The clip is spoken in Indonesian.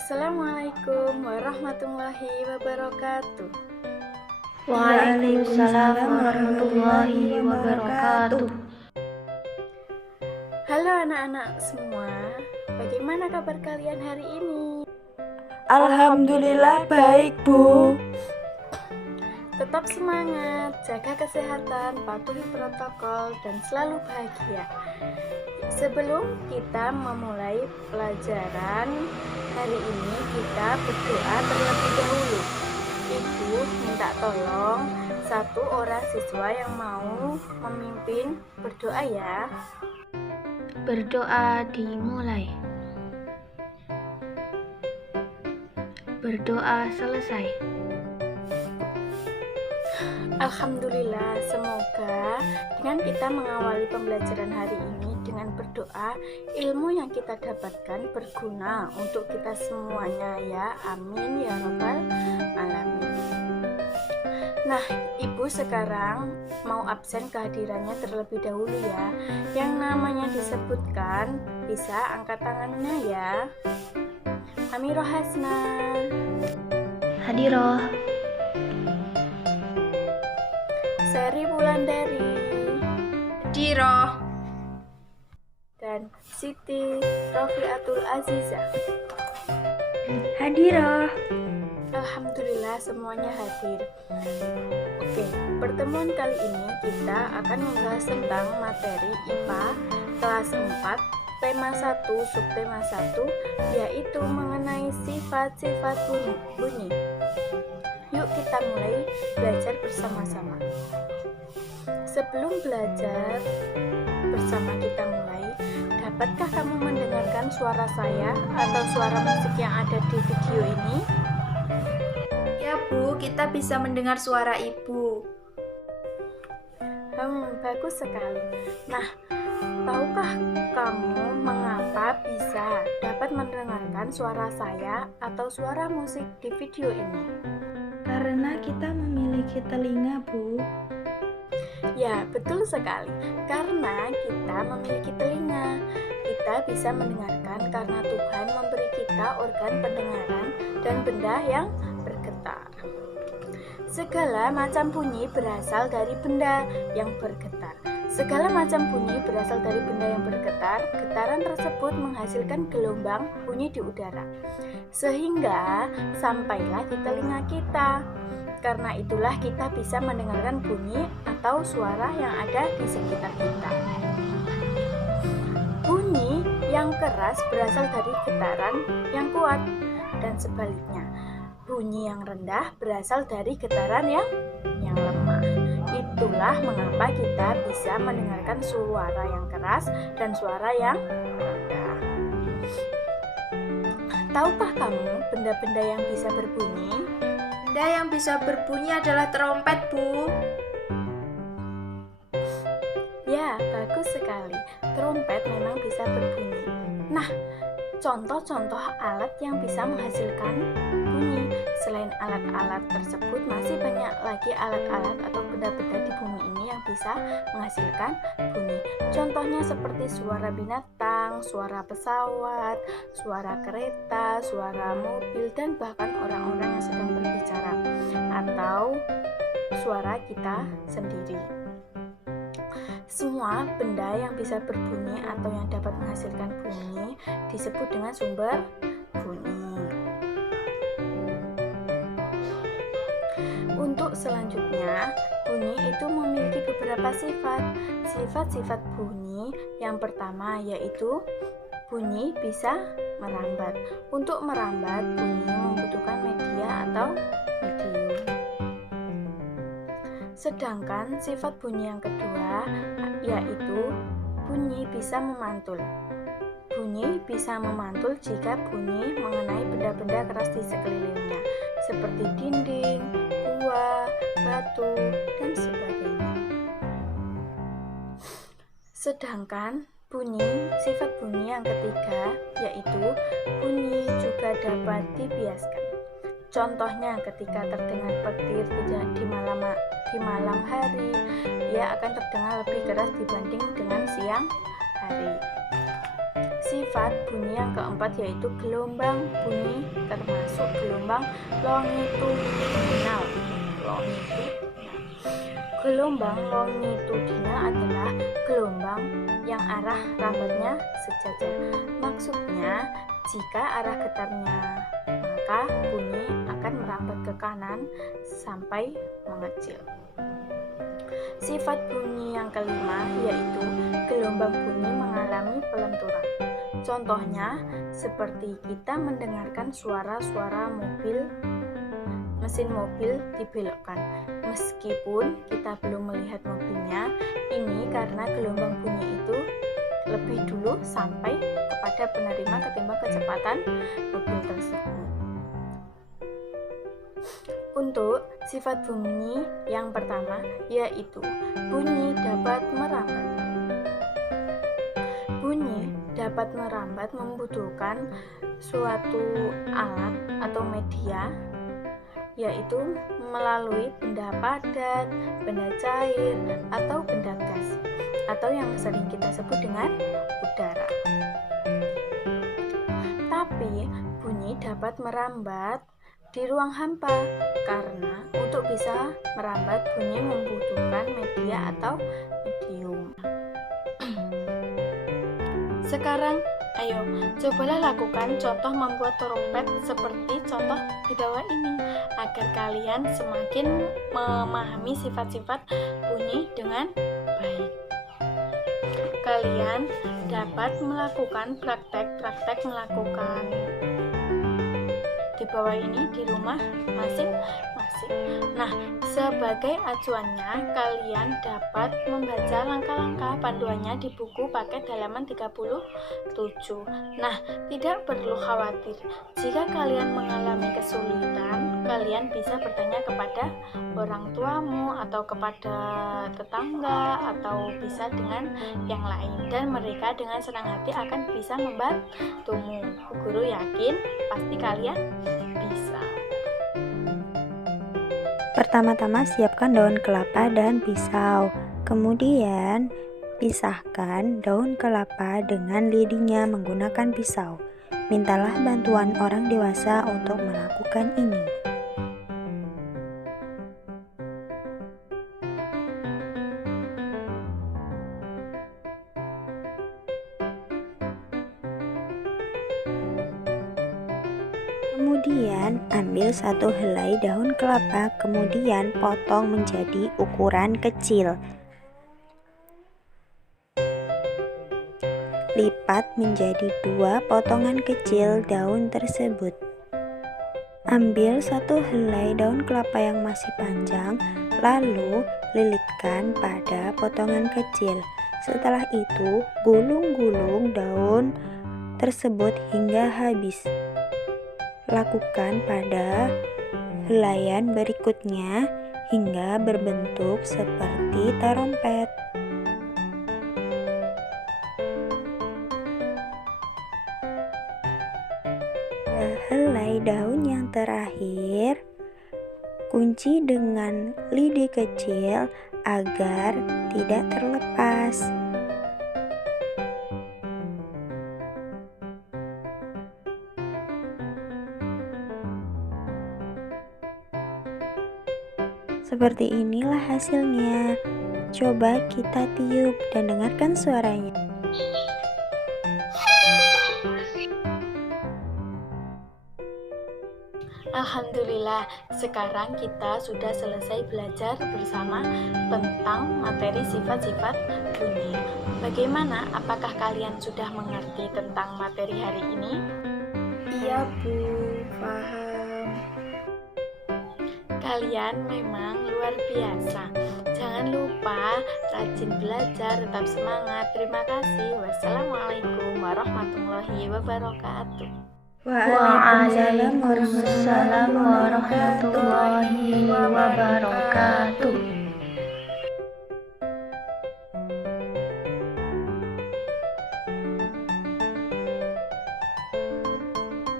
Assalamualaikum warahmatullahi wabarakatuh. Waalaikumsalam warahmatullahi wabarakatuh. Halo anak-anak semua, bagaimana kabar kalian hari ini? Alhamdulillah baik, Bu. Tetap semangat, jaga kesehatan, patuhi protokol, dan selalu bahagia. Sebelum kita memulai pelajaran hari ini, kita berdoa terlebih dahulu. Ibu minta tolong satu orang siswa yang mau memimpin berdoa ya. Berdoa dimulai. Berdoa selesai. Alhamdulillah, semoga dengan kita mengawali pembelajaran hari ini dengan berdoa, ilmu yang kita dapatkan berguna untuk kita semuanya ya. Amin ya rabbal alamin. Nah, Ibu sekarang mau absen kehadirannya terlebih dahulu ya. Yang namanya disebutkan bisa angkat tangannya ya. Amirah Hasna. Hadiroh. Seri Wulandari. Hadiroh. Dan Siti Rofiatul Aziza. Hadiroh. Alhamdulillah semuanya hadir. Oke, pertemuan kali ini kita akan membahas tentang materi IPA kelas 4 tema 1 subtema 1 yaitu mengenai sifat-sifat bunyi. Yuk kita mulai belajar bersama-sama. Sebelum belajar bersama kita mulai, dapatkah kamu mendengarkan suara saya atau suara musik yang ada di video ini? Ya Bu, kita bisa mendengar suara Ibu. Bagus sekali. Nah, tahukah kamu mengapa bisa dapat mendengarkan suara saya atau suara musik di video ini? Karena kita memiliki telinga, Bu. Ya, betul sekali. Karena kita memiliki telinga, kita bisa mendengarkan karena Tuhan memberi kita organ pendengaran dan benda yang bergetar. Segala macam bunyi berasal dari benda yang bergetar. Segala macam bunyi berasal dari benda yang bergetar. Getaran tersebut menghasilkan gelombang bunyi di udara, sehingga sampailah di telinga kita. Karena itulah kita bisa mendengarkan bunyi atau suara yang ada di sekitar kita. Bunyi yang keras berasal dari getaran yang kuat dan sebaliknya. Bunyi yang rendah berasal dari getaran yang lemah. Itulah mengapa kita bisa mendengarkan suara yang keras dan suara yang rendah. Tahukah kamu benda-benda yang bisa berbunyi? Benda yang bisa berbunyi adalah trompet, Bu. Ya, bagus sekali. Trompet memang bisa berbunyi. Nah, contoh-contoh alat yang bisa menghasilkan bunyi. Selain alat-alat tersebut, masih banyak lagi alat-alat atau benda-benda di bumi ini yang bisa menghasilkan bunyi. Contohnya seperti suara binatang, suara pesawat, suara kereta, suara mobil, dan bahkan orang-orang yang sedang berbicara atau suara kita sendiri. Semua benda yang bisa berbunyi atau yang dapat menghasilkan bunyi disebut dengan sumber bunyi. Untuk selanjutnya, bunyi itu memiliki beberapa sifat. Sifat-sifat bunyi yang pertama yaitu bunyi bisa merambat. Untuk merambat, bunyi membutuhkan media atau medium. Sedangkan sifat bunyi yang kedua yaitu bunyi bisa memantul. Bunyi bisa memantul jika bunyi mengenai benda-benda keras di sekelilingnya, seperti dinding, gua, batu, dan sebagainya. Sedangkan sifat bunyi yang ketiga yaitu bunyi juga dapat dibiaskan. Contohnya ketika terdengar petir di malam hari, ia akan terdengar lebih keras dibanding dengan siang hari. Sifat bunyi yang keempat yaitu gelombang bunyi, termasuk gelombang longitudinal. Gelombang longitudinal adalah gelombang yang arah rambatnya sejajar. Maksudnya, jika arah getarnya, maka bunyi akan merambat ke kanan sampai mengecil. Sifat bunyi yang kelima yaitu gelombang bunyi mengalami pelenturan. Contohnya, seperti kita mendengarkan suara-suara mesin mobil dibelokkan. Meskipun kita belum melihat mobilnya, ini karena gelombang bunyi itu lebih dulu sampai kepada penerima ketimbang kecepatan mobil tersebut. Untuk sifat bunyi yang pertama yaitu bunyi dapat merambat. Bunyi dapat merambat membutuhkan suatu alat atau media, yaitu melalui benda padat, benda cair, atau benda gas, atau yang sering kita sebut dengan udara. Tapi bunyi dapat merambat di ruang hampa, karena untuk bisa merambat bunyi membutuhkan media atau medium. Sekarang, ayo cobalah lakukan contoh membuat trompet seperti contoh di bawah ini, agar kalian semakin memahami sifat-sifat bunyi dengan baik. Kalian dapat melakukan praktek melakukan di bawah ini di rumah masing-masing. Nah, sebagai acuannya, kalian dapat membaca langkah-langkah panduannya di buku paket halaman 37. Nah, tidak perlu khawatir. Jika kalian mengalami kesulitan, kalian bisa bertanya kepada orang tuamu atau kepada tetangga atau bisa dengan yang lain, dan mereka dengan senang hati akan bisa membantumu. Guru yakin pasti kalian bisa. Pertama-tama siapkan daun kelapa dan pisau. Kemudian pisahkan daun kelapa dengan lidinya menggunakan pisau. Mintalah bantuan orang dewasa untuk melakukan ini. Kemudian ambil satu helai daun kelapa, kemudian potong menjadi ukuran kecil. Lipat menjadi 2 potongan kecil daun tersebut. Ambil satu helai daun kelapa yang masih panjang, lalu lilitkan pada potongan kecil. Setelah itu, gulung-gulung daun tersebut hingga habis. Lakukan pada helaian berikutnya hingga berbentuk seperti trompet. Helai daun yang terakhir, kunci dengan lidi kecil agar tidak terlepas. Seperti inilah hasilnya. Coba kita tiup dan dengarkan suaranya. Alhamdulillah, sekarang kita sudah selesai belajar bersama tentang materi sifat-sifat bunyi. Bagaimana? Apakah kalian sudah mengerti tentang materi hari ini? Iya Bu, paham. Kalian memang luar biasa. Jangan lupa rajin belajar, tetap semangat. Terima kasih. Wassalamualaikum warahmatullahi wabarakatuh. Waalaikumsalam warahmatullahi wabarakatuh.